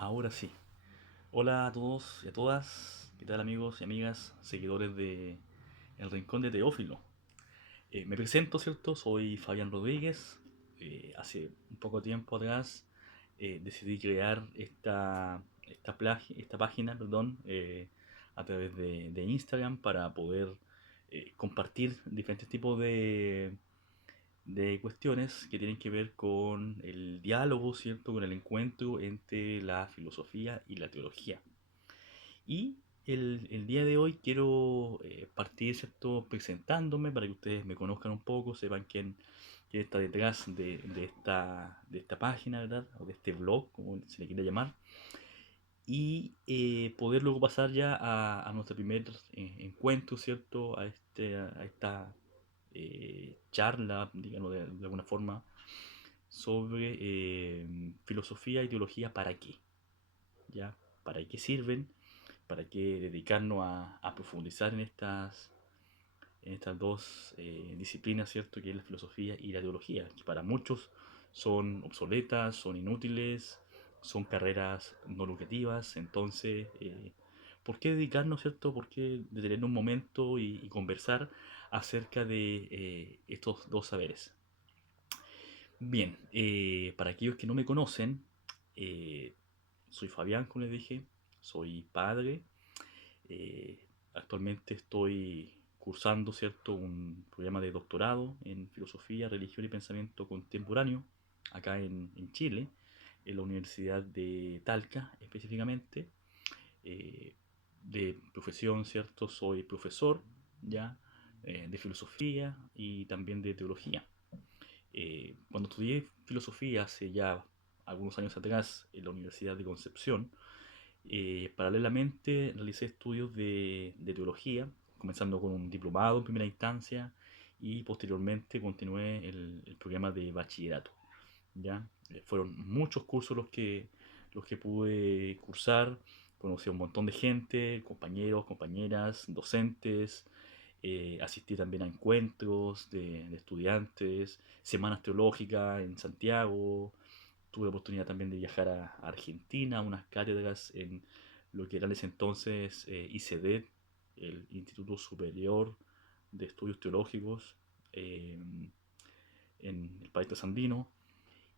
Ahora sí. Hola a todos y a todas. ¿Qué tal amigos y amigas, seguidores de El Rincón de Teófilo? Me presento, ¿cierto? Soy Fabián Rodríguez. Hace un poco tiempo atrás decidí crear esta página, perdón, a través de Instagram para poder compartir diferentes tipos de cuestiones que tienen que ver con el diálogo, ¿cierto? Con el encuentro entre la filosofía y la teología. Y el día de hoy quiero partir, ¿cierto? Presentándome para que ustedes me conozcan un poco, sepan quién está detrás de esta página, ¿verdad? O de este blog, como se le quiera llamar. Y poder luego pasar ya a nuestro primer encuentro, ¿cierto? A esta charla, digamos de alguna forma, sobre filosofía y teología, ¿para qué? ¿Ya? ¿Para qué sirven? ¿Para qué dedicarnos a profundizar en estas dos disciplinas, ¿cierto? Que es la filosofía y la teología, que para muchos son obsoletas, son inútiles, son carreras no lucrativas. Entonces, ¿por qué dedicarnos, ¿cierto? ¿Por qué detener un momento y conversar acerca de estos dos saberes? Bien, para aquellos que no me conocen, eh, soy Fabián, como les dije, soy padre. eh, Actualmente estoy cursando, ¿cierto?, un programa de doctorado en filosofía, religión y pensamiento contemporáneo acá en Chile, en la Universidad de Talca específicamente. eh, de profesión, ¿cierto? Soy profesor ya de filosofía y también de teología. Cuando estudié filosofía hace ya algunos años atrás en la Universidad de Concepción, paralelamente realicé estudios de teología, comenzando con un diplomado en primera instancia y posteriormente continué el programa de bachillerato. ¿Ya? Fueron muchos cursos los que pude cursar, conocí a un montón de gente, compañeros, compañeras, docentes, asistí también a encuentros de estudiantes, semanas teológicas en Santiago. Tuve la oportunidad también de viajar a Argentina, a unas cátedras en lo que era en ese entonces ICEDET, el Instituto Superior de Estudios Teológicos eh, en el país trasandino.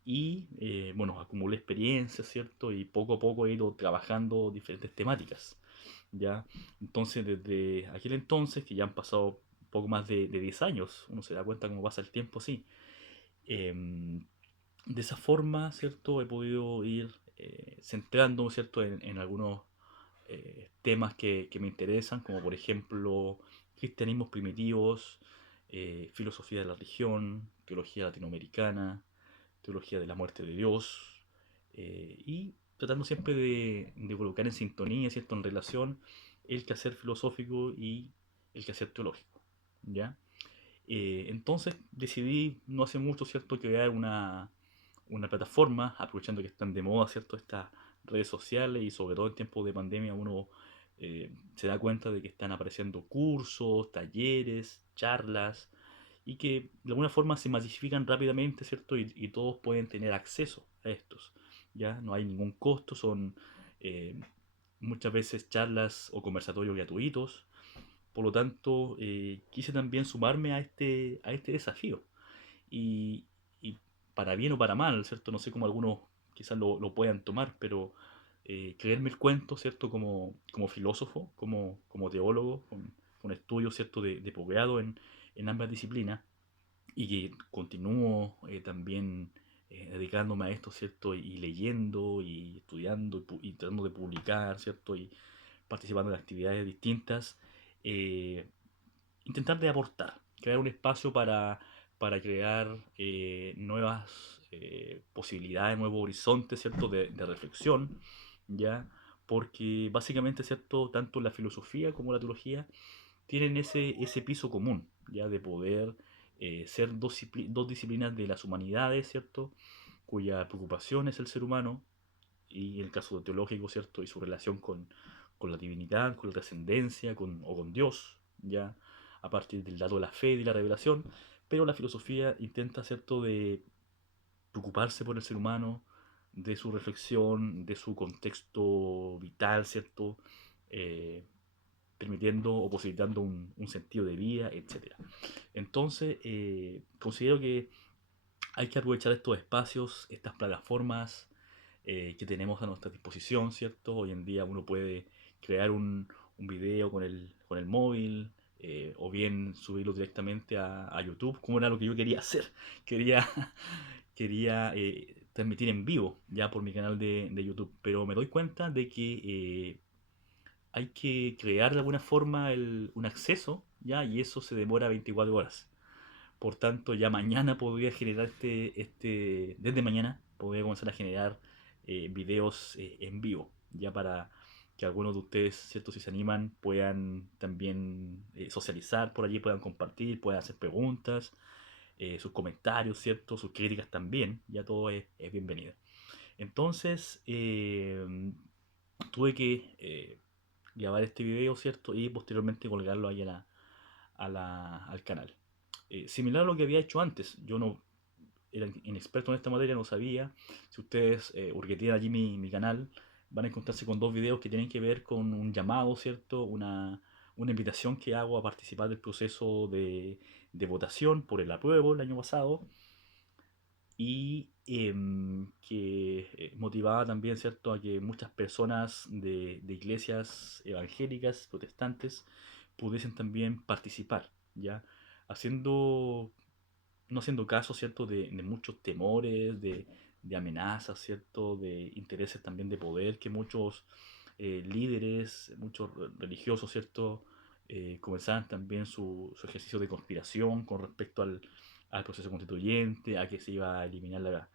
Y bueno, acumulé experiencia, ¿cierto? Y poco a poco he ido trabajando diferentes temáticas, ¿ya? Entonces, desde aquel entonces, que ya han pasado un poco más de 10 años, uno se da cuenta cómo pasa el tiempo así. em, de esa forma, ¿cierto? He podido ir centrando, ¿cierto? En algunos temas que me interesan, como por ejemplo cristianismos primitivos, filosofía de la religión, teología latinoamericana, teología de la muerte de Dios, y tratando siempre de colocar en sintonía, ¿cierto? En relación el quehacer filosófico y el quehacer teológico, ¿ya? Entonces decidí no hace mucho, ¿cierto?, crear una plataforma, aprovechando que están de moda, ¿cierto?, estas redes sociales y sobre todo en tiempos de pandemia uno se da cuenta de que están apareciendo cursos, talleres, charlas y que de alguna forma se masifican rápidamente, ¿cierto? Y todos pueden tener acceso a estos, ¿ya? No hay ningún costo, son eh, muchas veces charlas o conversatorios gratuitos. Por lo tanto, quise también sumarme a este desafío. Y, y para bien o para mal, ¿cierto? No sé cómo algunos quizás lo puedan tomar, pero creerme el cuento, ¿cierto? Como filósofo, como teólogo, con estudios, ¿cierto? De posgrado en ambas disciplinas, y que continúo también dedicándome a esto, ¿cierto? Y leyendo y estudiando y tratando de publicar, ¿cierto? Y participando en actividades distintas. eh, Intentar de aportar, crear un espacio para crear nuevas posibilidades, nuevos horizontes, ¿cierto? De reflexión, ¿ya? Porque básicamente, ¿cierto? Tanto la filosofía como la teología tienen ese piso común, ¿ya? De poder ser dos disciplinas de las humanidades, ¿cierto? Cuya preocupación es el ser humano, y en el caso teológico, ¿cierto? Y su relación con la divinidad, con la trascendencia, o con Dios, ya a partir del lado de la fe y de la revelación. Pero la filosofía intenta, ¿cierto?, de preocuparse por el ser humano, de su reflexión, de su contexto vital, ¿cierto? Eh, Permitiendo o posibilitando un sentido de vida, etcétera. Entonces, considero que hay que aprovechar estos espacios, estas plataformas que tenemos a nuestra disposición, ¿cierto? Hoy en día uno puede crear un video con el móvil, o bien subirlo directamente a YouTube, como era lo que yo quería hacer. Quería, quería transmitir en vivo ya por mi canal de YouTube, pero me doy cuenta de que hay que crear de alguna forma un acceso, ya, y eso se demora 24 horas. Por tanto, ya mañana podría generar desde mañana podría comenzar a generar videos en vivo, ya para que algunos de ustedes, ¿cierto? Si se animan, puedan también socializar por allí, puedan compartir, puedan hacer preguntas, sus comentarios, ¿cierto? Sus críticas también, ya todo es bienvenido. Entonces, tuve que grabar este video, ¿cierto? Y posteriormente colgarlo ahí al canal. Similar a lo que había hecho antes, yo no era inexperto en esta materia, no sabía. Si ustedes hurguetean allí mi canal, van a encontrarse con dos videos que tienen que ver con un llamado, ¿cierto? Una invitación que hago a participar del proceso de votación por el apruebo el año pasado y que motivaba también, ¿cierto?, a que muchas personas de iglesias evangélicas, protestantes, pudiesen también participar, ¿ya? Haciendo, no haciendo caso, ¿cierto?, de muchos temores, de amenazas, ¿cierto?, de intereses también de poder que muchos líderes, muchos religiosos, ¿cierto?, comenzaban también su ejercicio de conspiración con respecto al proceso constituyente, a que se iba a eliminar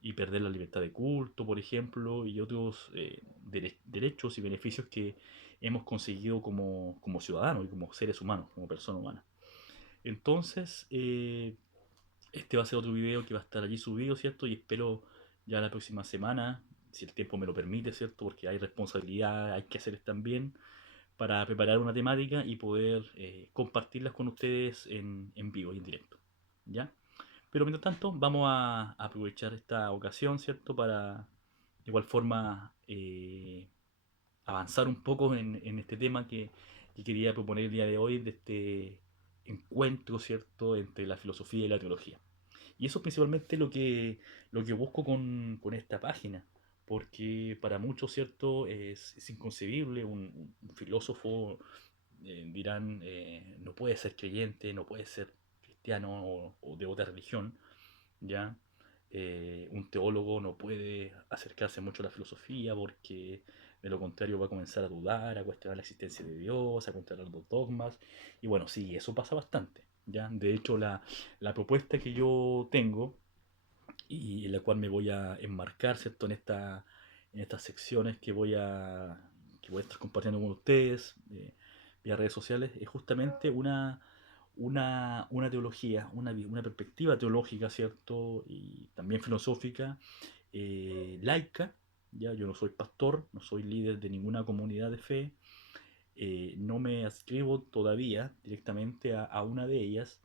y perder la libertad de culto, por ejemplo, y otros derechos y beneficios que hemos conseguido como ciudadanos y como seres humanos, como personas humanas. Entonces, este va a ser otro video que va a estar allí subido, ¿cierto? Y espero ya la próxima semana, si el tiempo me lo permite, ¿cierto? Porque hay responsabilidad, hay que hacer también, para preparar una temática y poder compartirlas con ustedes en vivo y en directo, ¿ya? Pero mientras tanto, vamos a aprovechar esta ocasión, ¿cierto? Para de igual forma avanzar un poco en este tema que quería proponer el día de hoy, de este encuentro, ¿cierto?, entre la filosofía y la teología. Y eso es principalmente lo que busco con esta página, porque para muchos, ¿cierto?, es inconcebible, un filósofo, dirán, no puede ser creyente, no puede ser cristiano o de otra religión, ¿ya? Un teólogo no puede acercarse mucho a la filosofía porque de lo contrario va a comenzar a dudar, a cuestionar la existencia de Dios, a cuestionar los dogmas. Y bueno, sí, eso pasa bastante, ¿ya? De hecho, la propuesta que yo tengo y en la cual me voy a enmarcar, ¿cierto?, en estas secciones que voy a estar compartiendo con ustedes vía redes sociales, es justamente una teología, una perspectiva teológica, ¿cierto? Y también filosófica, laica. Ya, yo no soy pastor, no soy líder de ninguna comunidad de fe, no me adscribo todavía directamente a una de ellas,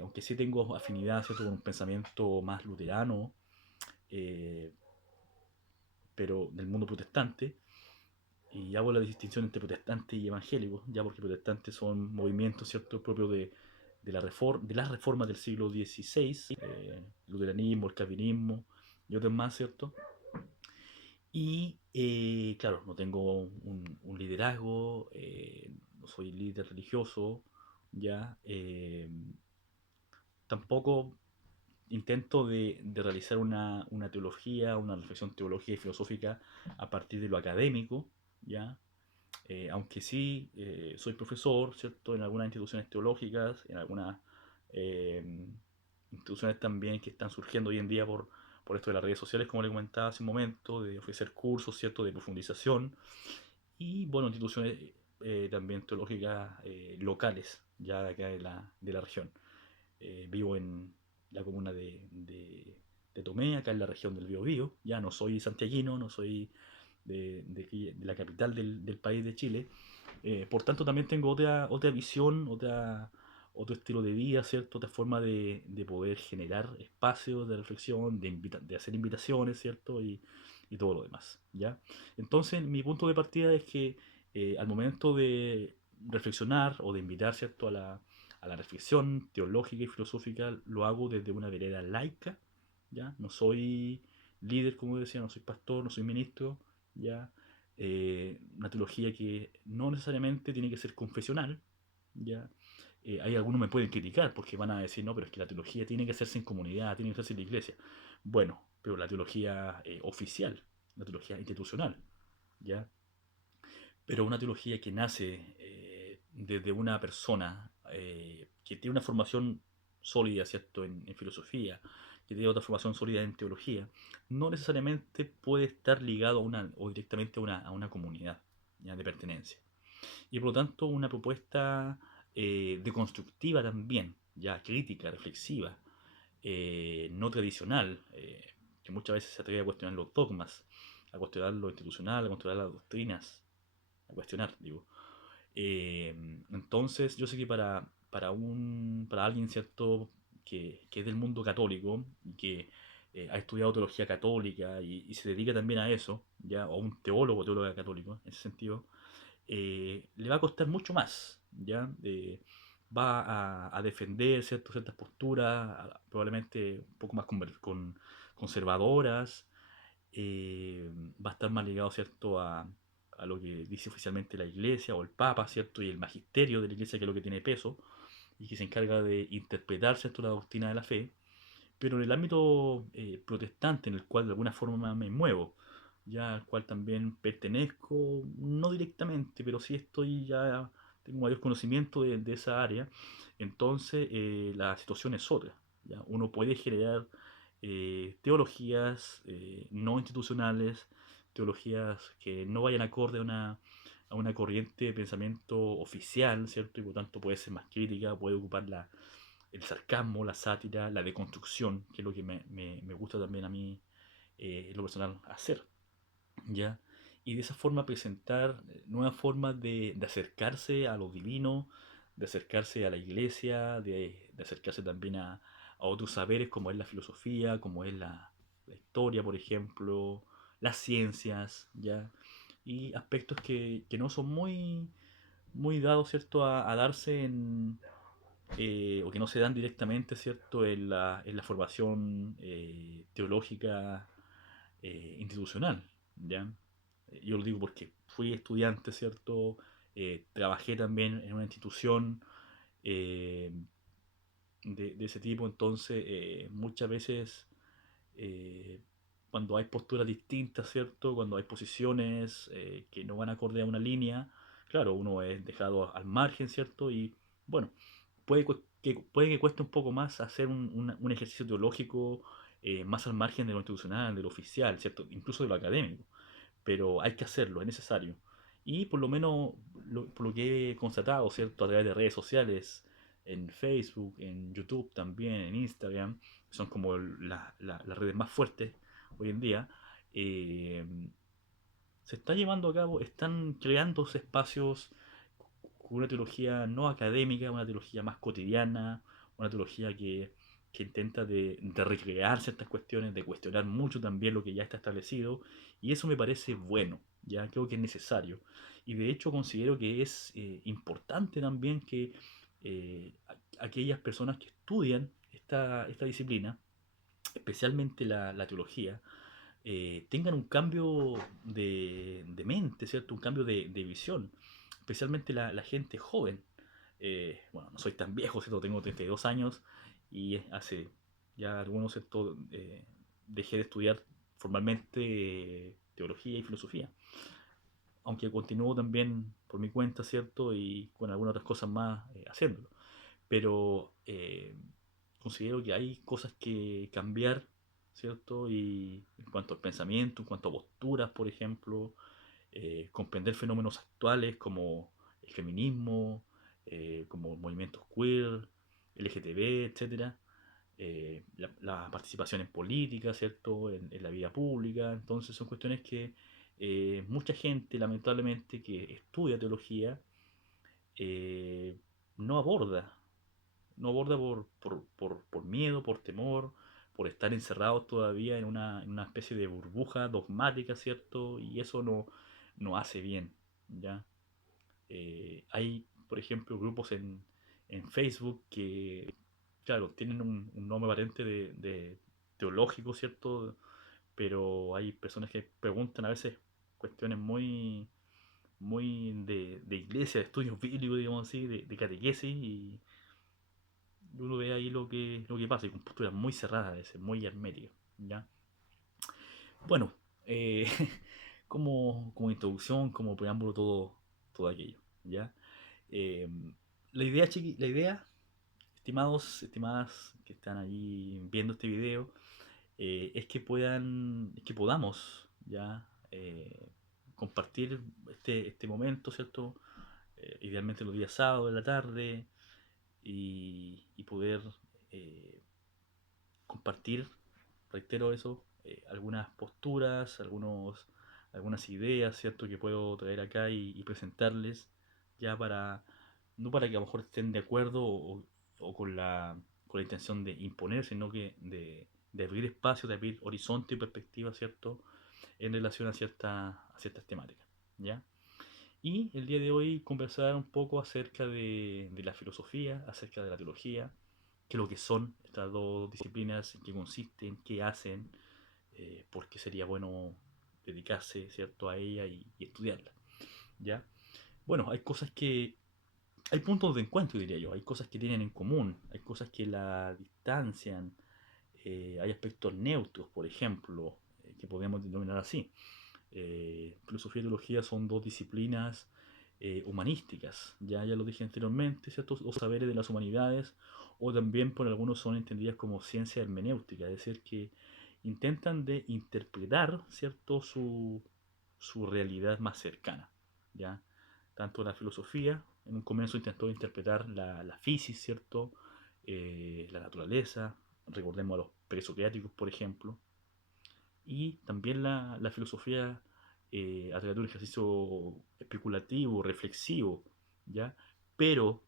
aunque sí tengo afinidad, ¿cierto?, con un pensamiento más luterano, eh, pero del mundo protestante, y hago la distinción entre protestantes y evangélicos, ya porque protestantes son movimientos, ¿cierto?, propios de las reformas del siglo XVI, el luteranismo, el calvinismo y otros más, ¿cierto? Y claro, no tengo un liderazgo, no soy líder religioso, ya tampoco intento de realizar una teología, una reflexión teológica y filosófica a partir de lo académico, ya aunque sí soy profesor, ¿cierto?, en algunas instituciones teológicas, en algunas eh, instituciones también que están surgiendo hoy en día por esto de las redes sociales, como le comentaba hace un momento, de ofrecer cursos, ¿cierto?, de profundización, y bueno, instituciones también teológicas locales, ya de acá de la región. Vivo en la comuna de Tomé, acá en la región del Biobío, ya no soy santiaguino, no soy de la capital del país de Chile. Por tanto, también tengo otra visión, otro estilo de vida, ¿cierto? Otra forma de poder generar espacios de reflexión, de hacer invitaciones, ¿cierto? Y todo lo demás, ¿ya? Entonces, mi punto de partida es que al momento de reflexionar o de invitar, ¿cierto? A la reflexión teológica y filosófica, lo hago desde una vereda laica, ¿ya? No soy líder, como decía, no soy pastor, no soy ministro, ¿ya? Una teología que no necesariamente tiene que ser confesional, ¿ya? Hay algunos me pueden criticar porque van a decir, no, pero es que la teología tiene que hacerse en comunidad, tiene que hacerse en la iglesia. Bueno, pero la teología oficial, la teología institucional, ¿ya? Pero una teología que nace desde una persona que tiene una formación sólida, ¿cierto?, en filosofía, que tiene otra formación sólida en teología, no necesariamente puede estar ligado a una, o directamente a una comunidad, ¿ya?, de pertenencia. Y por lo tanto una propuesta deconstructiva también, ya crítica, reflexiva, no tradicional, que muchas veces se atreve a cuestionar los dogmas, a cuestionar lo institucional, a cuestionar las doctrinas, a cuestionar, digo. Eh, entonces, yo sé que para alguien, ¿cierto?, que es del mundo católico, y que ha estudiado teología católica y se dedica también a eso, ya, o un teólogo católico, en ese sentido, le va a costar mucho más, ¿ya? Va a defender, ¿cierto?, ciertas posturas, probablemente un poco más conservadoras, eh, va a estar más ligado, ¿cierto?, a lo que dice oficialmente la Iglesia o el Papa, ¿cierto?, y el magisterio de la Iglesia, que es lo que tiene peso y que se encarga de interpretar, ¿cierto?, la doctrina de la fe. Pero en el ámbito protestante, en el cual de alguna forma me muevo, ya al cual también pertenezco, no directamente, pero sí estoy ya, tengo mayor conocimiento de esa área, entonces la situación es otra. ¿Ya? Uno puede generar teologías no institucionales, teologías que no vayan acorde a una corriente de pensamiento oficial, ¿cierto? Y por tanto puede ser más crítica, puede ocupar el sarcasmo, la sátira, la deconstrucción, que es lo que me gusta también a mí, en lo personal, hacer, ¿ya? Y de esa forma presentar nuevas formas de acercarse a lo divino, de acercarse a la iglesia, de acercarse también a otros saberes como es la filosofía, como es la historia, por ejemplo, las ciencias, ¿ya? Y aspectos que no son muy dados, ¿cierto?, a darse o que no se dan directamente, ¿cierto?, en la formación teológica institucional, ¿ya? Yo lo digo porque fui estudiante, ¿cierto? Trabajé también en una institución eh, de ese tipo, entonces muchas veces eh, cuando hay posturas distintas, ¿cierto? Cuando hay posiciones que no van acorde a una línea, claro, uno es dejado al margen, ¿cierto? Y bueno, puede que cueste un poco más hacer un ejercicio teológico más al margen de lo institucional, de lo oficial, ¿cierto? Incluso de lo académico, pero hay que hacerlo, es necesario. Y por lo menos, por lo que he constatado, ¿cierto? A través de redes sociales, en Facebook, en YouTube también, en Instagram, que son como las redes más fuertes hoy en día, eh, se está llevando a cabo, están creándose espacios con una teología no académica, una teología más cotidiana, una teología que intenta de recrear ciertas cuestiones, de cuestionar mucho también lo que ya está establecido, y eso me parece bueno, ya creo que es necesario. Y de hecho considero que es importante también que aquellas personas que estudian esta disciplina, especialmente la teología, tengan un cambio de mente, ¿cierto? Un cambio de visión, especialmente la gente joven. Bueno, no soy tan viejo, ¿cierto? Tengo 32 años y hace ya algunos, ¿cierto? Dejé de estudiar formalmente teología y filosofía, aunque continúo también por mi cuenta, ¿cierto? Y con algunas otras cosas más haciéndolo. Pero considero que hay cosas que cambiar, ¿cierto? Y en cuanto al pensamiento, en cuanto a posturas, por ejemplo, comprender fenómenos actuales como el feminismo, como movimientos queer, LGTB, etcétera, la participación en política, ¿cierto? En la vida pública. Entonces son cuestiones que mucha gente, lamentablemente, que estudia teología, eh, no aborda, no aborda por miedo, por temor, por estar encerrados todavía en una especie de burbuja dogmática, ¿cierto? Y eso no hace bien, ¿ya? Hay, por ejemplo, grupos en Facebook que, claro, tienen un nombre aparente de teológico, ¿cierto? Pero hay personas que preguntan a veces cuestiones muy de iglesia, de estudios bíblicos, digamos así, de catequesis, y uno ve ahí lo que pasa, y con posturas muy cerradas a veces, muy herméticas, ¿ya? Bueno, eh, como introducción, como preámbulo, todo aquello, ¿ya? Eh, la idea, estimados, estimadas que están ahí viendo este video, es que podamos ya compartir este momento, ¿cierto? Idealmente los días sábados de la tarde y poder eh, compartir, reitero eso, algunas posturas, algunas ideas, ¿cierto? Que puedo traer acá y presentarles ya para, no para que a lo mejor estén de acuerdo o con la intención de imponer, sino que de abrir espacio, de abrir horizonte y perspectiva, ¿cierto? En relación a ciertas temáticas, ¿ya? Y el día de hoy conversar un poco acerca de la filosofía, acerca de la teología, qué es lo que son estas dos disciplinas, en qué consisten, qué hacen, por qué sería bueno dedicarse, ¿cierto?, a ella y estudiarla, ¿ya? Bueno, hay puntos de encuentro, diría yo, hay cosas que tienen en común, hay cosas que la distancian, hay aspectos neutros, por ejemplo, que podemos denominar así. Filosofía y teología son dos disciplinas humanísticas, ya lo dije anteriormente, ¿cierto? Los saberes de las humanidades, o también por algunos son entendidas como ciencia hermenéutica, es decir, que intentan de interpretar, ¿cierto?, su realidad más cercana, ¿ya? Tanto la filosofía, en un comienzo intentó interpretar la física, ¿cierto? La naturaleza, recordemos a los presocráticos, por ejemplo, y también la filosofía a través de un ejercicio especulativo, reflexivo, ¿ya? Pero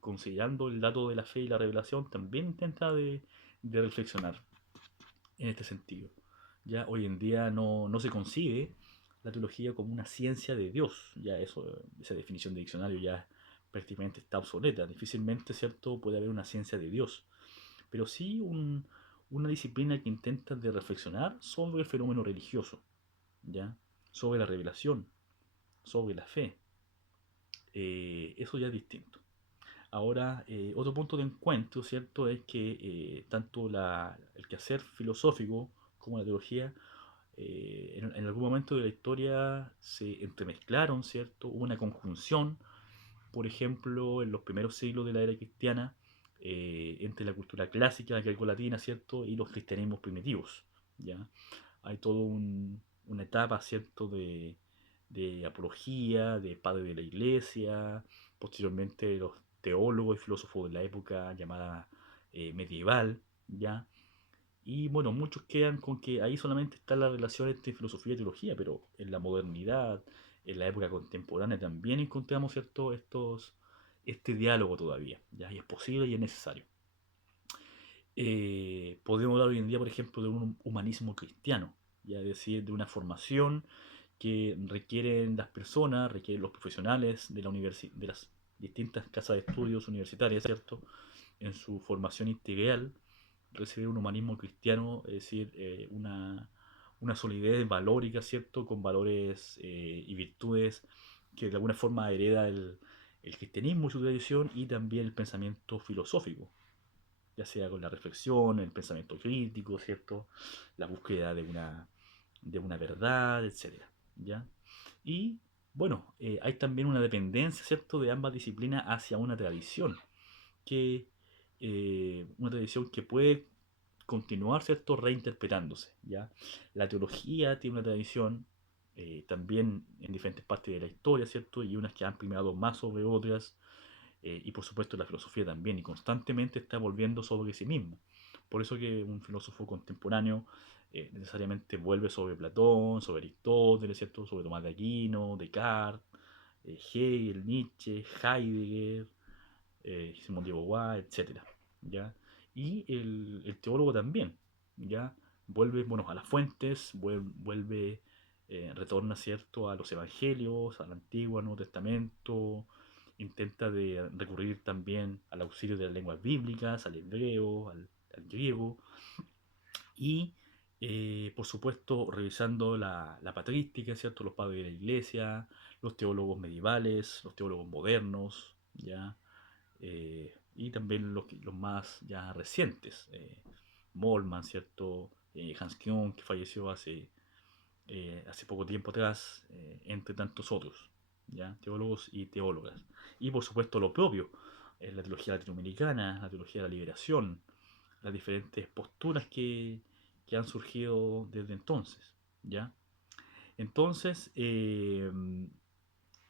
considerando el dato de la fe y la revelación, también intenta de reflexionar en este sentido. Ya hoy en día no se concibe la teología como una ciencia de Dios, ya esa definición de diccionario ya prácticamente está obsoleta, difícilmente, ¿cierto?, puede haber una ciencia de Dios, pero sí una disciplina que intenta de reflexionar sobre el fenómeno religioso, ¿ya? Sobre la revelación, sobre la fe. Eso ya es distinto. Ahora, otro punto de encuentro, ¿cierto?, es que tanto el quehacer filosófico como la teología, en algún momento de la historia se entremezclaron, ¿cierto? Hubo una conjunción, por ejemplo, en los primeros siglos de la era cristiana, entre la cultura clásica greco-latina, ¿cierto?, y los cristianismos primitivos, ¿ya? Hay toda una etapa, ¿cierto?, de apología, de padre de la iglesia, posteriormente los teólogos y filósofos de la época llamada medieval, ¿ya? Y bueno, muchos quedan con que ahí solamente está la relación entre filosofía y teología, pero en la modernidad, en la época contemporánea también encontramos, ¿cierto?, este diálogo todavía, ¿ya? Y es posible y es necesario. Podemos hablar hoy en día, por ejemplo, de un humanismo cristiano, ya, es decir, de una formación que requieren las personas, requieren los profesionales de las distintas casas de estudios universitarias, ¿cierto?, en su formación integral, recibir un humanismo cristiano, es decir, una solidez valórica, ¿cierto?, con valores y virtudes que de alguna forma hereda el cristianismo y su tradición, y también el pensamiento filosófico, ya sea con la reflexión, el pensamiento crítico, ¿cierto?, la búsqueda de una verdad, etcétera, ¿ya? Y bueno, hay también una dependencia, ¿cierto?, de ambas disciplinas hacia que, una tradición que puede continuar, ¿cierto?, reinterpretándose, ¿ya? La teología tiene una tradición también en diferentes partes de la historia, ¿cierto?, y unas que han primado más sobre otras, y por supuesto la filosofía también, y constantemente está volviendo sobre sí misma. Por eso que un filósofo contemporáneo necesariamente vuelve sobre Platón, sobre Aristóteles, ¿cierto?, sobre Tomás de Aquino, Descartes, Hegel, Nietzsche, Heidegger, Simón de Beauvoir, etcétera, ¿ya? Y el teólogo también, ¿ya? Vuelve, bueno, a las fuentes, vuelve, retorna, ¿cierto?, a los evangelios, al Antiguo, al Nuevo Testamento, intenta de recurrir también al auxilio de las lenguas bíblicas, al hebreo, al griego, y por supuesto revisando la patrística, ¿cierto? Los padres de la iglesia, los teólogos medievales, los teólogos modernos, ¿ya? Y también los más ya recientes, Moltmann, ¿cierto? Hans Küng, que falleció hace poco tiempo atrás, entre tantos otros, ¿ya? Teólogos y teólogas. Y por supuesto lo propio, la teología latinoamericana, la teología de la liberación, las diferentes posturas que han surgido desde entonces, ¿ya? Entonces,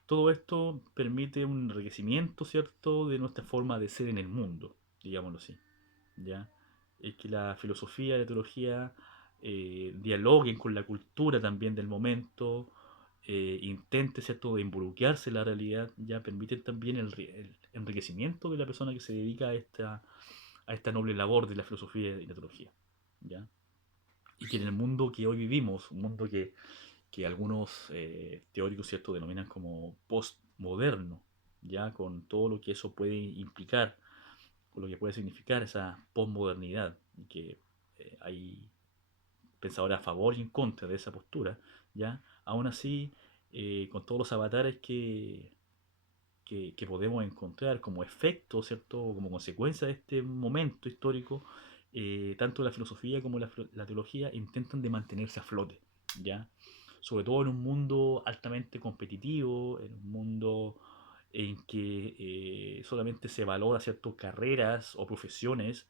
todo esto permite un enriquecimiento, ¿cierto?, de nuestra forma de ser en el mundo, digámoslo así, ¿ya? Es que la filosofía y la teología dialoguen con la cultura también del momento, intente, ¿cierto?, de involucrarse en la realidad, ya permiten también el enriquecimiento de la persona que se dedica a esta noble labor de la filosofía y la teología, ¿ya? Y que en el mundo que hoy vivimos, un mundo que algunos teóricos, ¿cierto?, denominan como postmoderno, ya con todo lo que eso puede implicar, con lo que puede significar esa postmodernidad, y que hay pensadores a favor y en contra de esa postura, ya aún así, con todos los avatares que podemos encontrar como efecto, ¿cierto? Como consecuencia de este momento histórico, tanto la filosofía como la teología intentan de mantenerse a flote, ¿ya? Sobre todo en un mundo altamente competitivo, en un mundo en que solamente se valora ciertas carreras o profesiones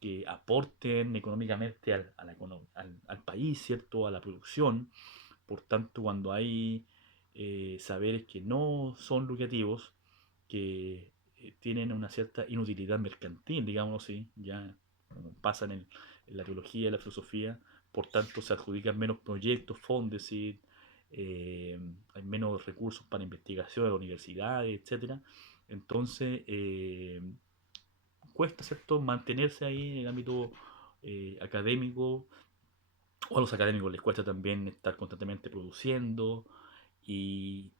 que aporten económicamente al país, ¿cierto? A la producción. Por tanto, cuando hay saberes que no son lucrativos, que tienen una cierta inutilidad mercantil, digamos así, ya como pasa en la teología y la filosofía, por tanto se adjudican menos proyectos, fondos, hay menos recursos para investigación en las universidades, etcétera. Entonces, cuesta, ¿cierto?, mantenerse ahí en el ámbito académico, o a los académicos les cuesta también estar constantemente produciendo, y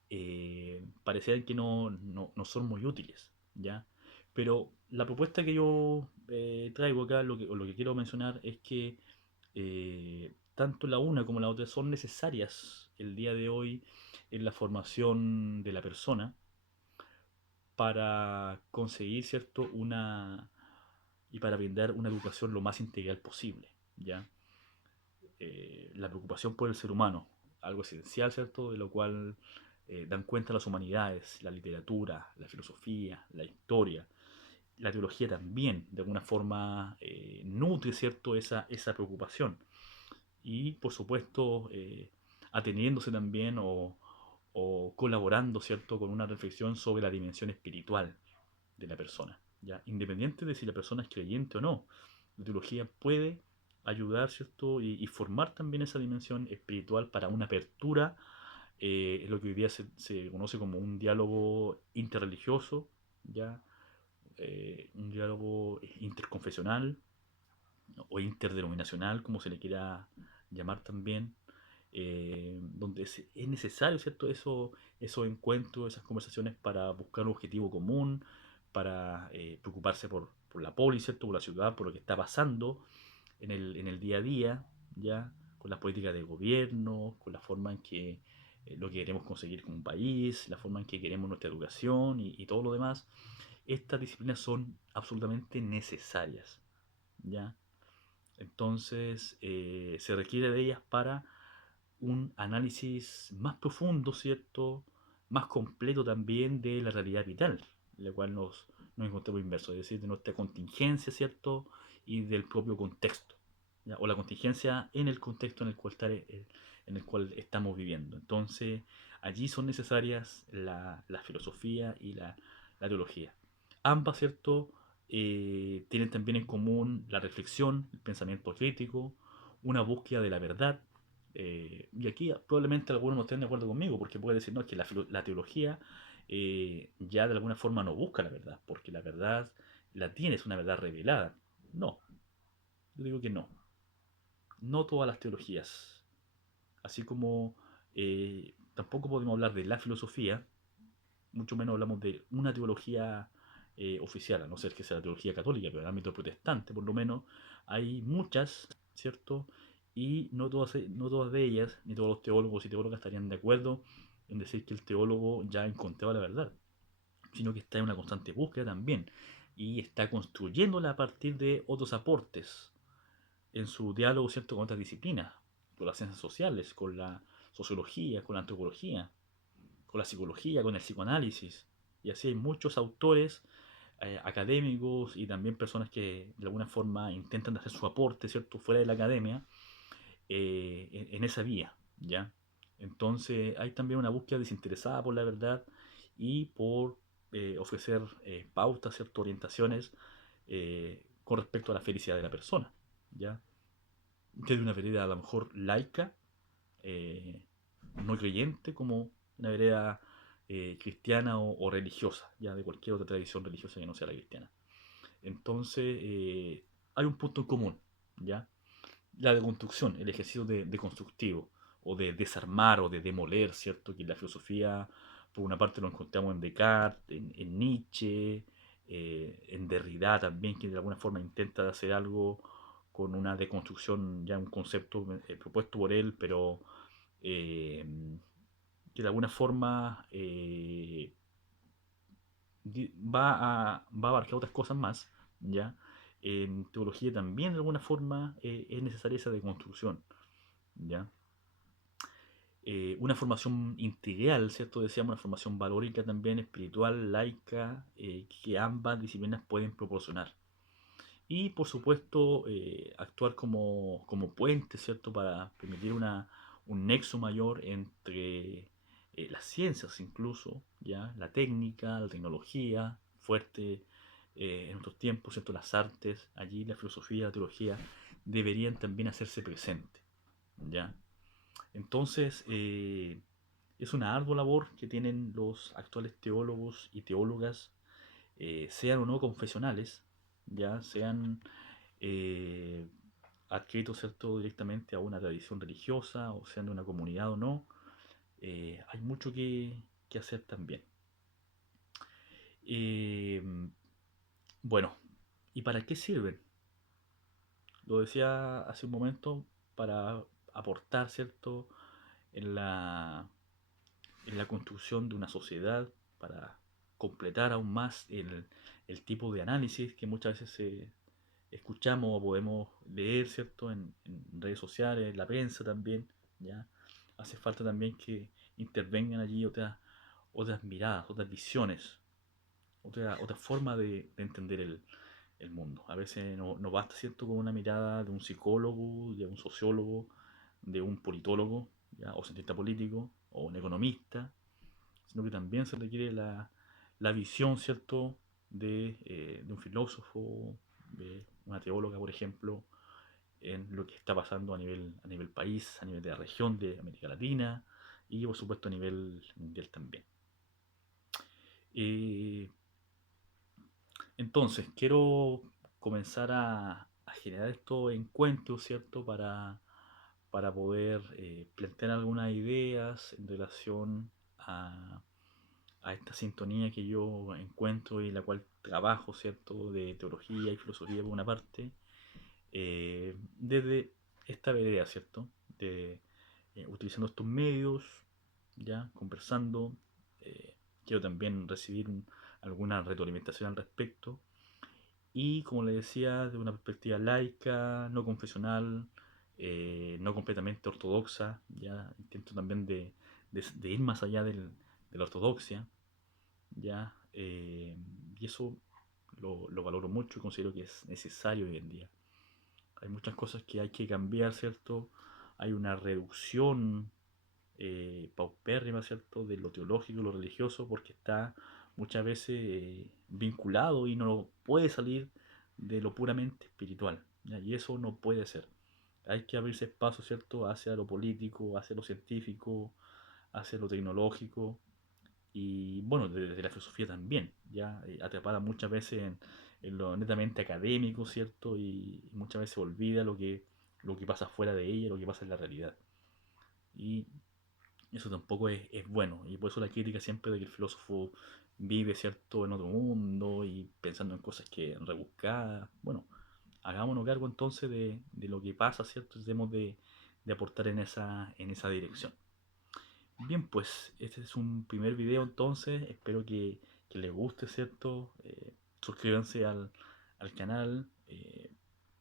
parecían que no son muy útiles, ¿ya? Pero la propuesta que yo traigo acá, lo que quiero mencionar es que tanto la una como la otra son necesarias el día de hoy en la formación de la persona para conseguir, ¿cierto?, y para brindar una educación lo más integral posible, ¿ya? La preocupación por el ser humano, algo esencial, ¿cierto? De lo cual dan cuenta las humanidades, la literatura, la filosofía, la historia, la teología también, de alguna forma nutre, ¿cierto?, esa preocupación. Y, por supuesto, ateniéndose también o colaborando, ¿cierto?, con una reflexión sobre la dimensión espiritual de la persona, ¿ya? Independiente de si la persona es creyente o no, la teología puede ayudar, ¿cierto? Y formar también esa dimensión espiritual para una apertura, es lo que hoy día se conoce como un diálogo interreligioso, ¿ya? Un diálogo interconfesional o interdenominacional, como se le quiera llamar también, donde es necesario, ¿cierto?, esos encuentros, esas conversaciones para buscar un objetivo común, para preocuparse por la polis, ¿cierto?, por la ciudad, por lo que está pasando en el día a día, ya con las políticas de gobierno, con la forma en que lo que queremos conseguir como un país, la forma en que queremos nuestra educación y todo lo demás. Estas disciplinas son absolutamente necesarias, ¿ya? Entonces, se requiere de ellas para un análisis más profundo, ¿cierto? Más completo también de la realidad vital, en la cual nos encontramos inmersos, es decir, de nuestra contingencia, ¿cierto? Y del propio contexto, ¿ya? O la contingencia en el contexto en el cual estamos viviendo. Entonces, allí son necesarias la filosofía y la teología. Ambas, ¿cierto? Tienen también en común la reflexión, el pensamiento crítico, una búsqueda de la verdad. Y aquí probablemente algunos no estén de acuerdo conmigo, porque puede decir, no, es que la teología ya de alguna forma no busca la verdad, porque la verdad la tiene, es una verdad revelada. No, yo digo que no. No todas las teologías. Así como tampoco podemos hablar de la filosofía, mucho menos hablamos de una teología oficial, a no ser que sea la teología católica, pero en el ámbito protestante, por lo menos, hay muchas, ¿cierto? Y no todas de ellas, ni todos los teólogos y teólogas estarían de acuerdo en decir que el teólogo ya ha encontrado la verdad, sino que está en una constante búsqueda también y está construyéndola a partir de otros aportes en su diálogo, ¿cierto?, con otras disciplinas, con las ciencias sociales, con la sociología, con la antropología, con la psicología, con el psicoanálisis. Y así hay muchos autores académicos y también personas que de alguna forma intentan hacer su aporte, ¿cierto?, fuera de la academia, en esa vía, ¿ya? Entonces hay también una búsqueda desinteresada por la verdad y por ofrecer pautas, ¿cierto?, orientaciones con respecto a la felicidad de la persona, ¿ya? Desde una vereda a lo mejor laica, eh, no creyente, como una vereda cristiana o religiosa, ya de cualquier otra tradición religiosa que no sea la cristiana. Entonces, hay un punto en común, ¿ya? La deconstrucción, el ejercicio de constructivo, o de desarmar o de demoler, ¿cierto? Que la filosofía, por una parte, lo encontramos en Descartes, en Nietzsche, en Derrida también, que de alguna forma intenta hacer algo con una deconstrucción, ya un concepto propuesto por él, pero eh, que de alguna forma va a abarcar otras cosas más, ¿ya? En teología también de alguna forma es necesaria esa deconstrucción, ¿ya? Una formación integral, ¿cierto? Decíamos, una formación valórica también, espiritual, laica, que ambas disciplinas pueden proporcionar. Y por supuesto, actuar como puente, ¿cierto? Para permitir un nexo mayor entre las ciencias incluso, ¿ya? La técnica, la tecnología, fuerte en nuestros tiempos, ¿cierto? Las artes, allí la filosofía, la teología deberían también hacerse presente, ¿ya? Entonces, es una ardua labor que tienen los actuales teólogos y teólogas, sean o no confesionales, ya sean eh, adscritos, ¿cierto?, directamente a una tradición religiosa o sean de una comunidad o no. Hay mucho que hacer también. Eh, bueno, ¿y para qué sirven? Lo decía hace un momento, para aportar, ¿cierto?, en la construcción de una sociedad, para completar aún más el tipo de análisis que muchas veces escuchamos o podemos leer, ¿cierto?, en redes sociales, en la prensa también, ¿ya? Hace falta también que intervengan allí otras miradas, otras visiones, otra forma de entender el mundo. A veces no basta, ¿cierto?, con una mirada de un psicólogo, de un sociólogo, de un politólogo, ¿ya?, o cientista político, o un economista, sino que también se requiere la visión, ¿cierto?, de un filósofo, de una teóloga, por ejemplo, en lo que está pasando a nivel país, a nivel de la región de América Latina y, por supuesto, a nivel mundial también. Eh, entonces, quiero comenzar a generar estos encuentros, ¿cierto?, para poder plantear algunas ideas en relación a esta sintonía que yo encuentro y la cual trabajo, ¿cierto?, de teología y filosofía por una parte, desde esta idea, ¿cierto?, de utilizando estos medios, ya, conversando, quiero también recibir alguna retroalimentación al respecto, y como le decía, de una perspectiva laica, no confesional, no completamente ortodoxa, ya intento también de ir más allá de la ortodoxia, ¿ya? Y eso lo valoro mucho y considero que es necesario hoy en día. Hay muchas cosas que hay que cambiar, ¿cierto? Hay una reducción paupérrima, ¿cierto?, de lo teológico y lo religioso, porque está muchas veces vinculado y no puede salir de lo puramente espiritual, ¿ya? Y eso no puede ser. Hay que abrirse espacio, ¿cierto?, hacia lo político, hacia lo científico, hacia lo tecnológico, y bueno, desde la filosofía también, ya atrapada muchas veces en lo netamente académico, ¿cierto? Y muchas veces olvida lo que pasa fuera de ella, lo que pasa en la realidad. Y eso tampoco es bueno, y por eso la crítica siempre de que el filósofo vive, ¿cierto?, en otro mundo y pensando en cosas que rebuscadas. Bueno, hagámonos cargo entonces de lo que pasa, ¿cierto? Tratemos de aportar en esa dirección. Bien, pues este es un primer video entonces, espero que les guste, ¿cierto? Suscríbanse al canal,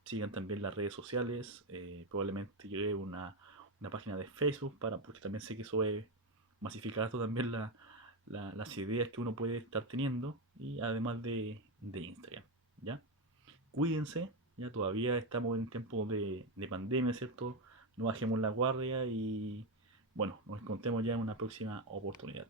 sigan también las redes sociales, probablemente yo una página de Facebook, porque también sé que eso es masificar esto también las ideas que uno puede estar teniendo, y además de Instagram, ¿ya? Cuídense, ya todavía estamos en tiempos de pandemia, ¿cierto? No bajemos la guardia y bueno, nos encontremos ya en una próxima oportunidad.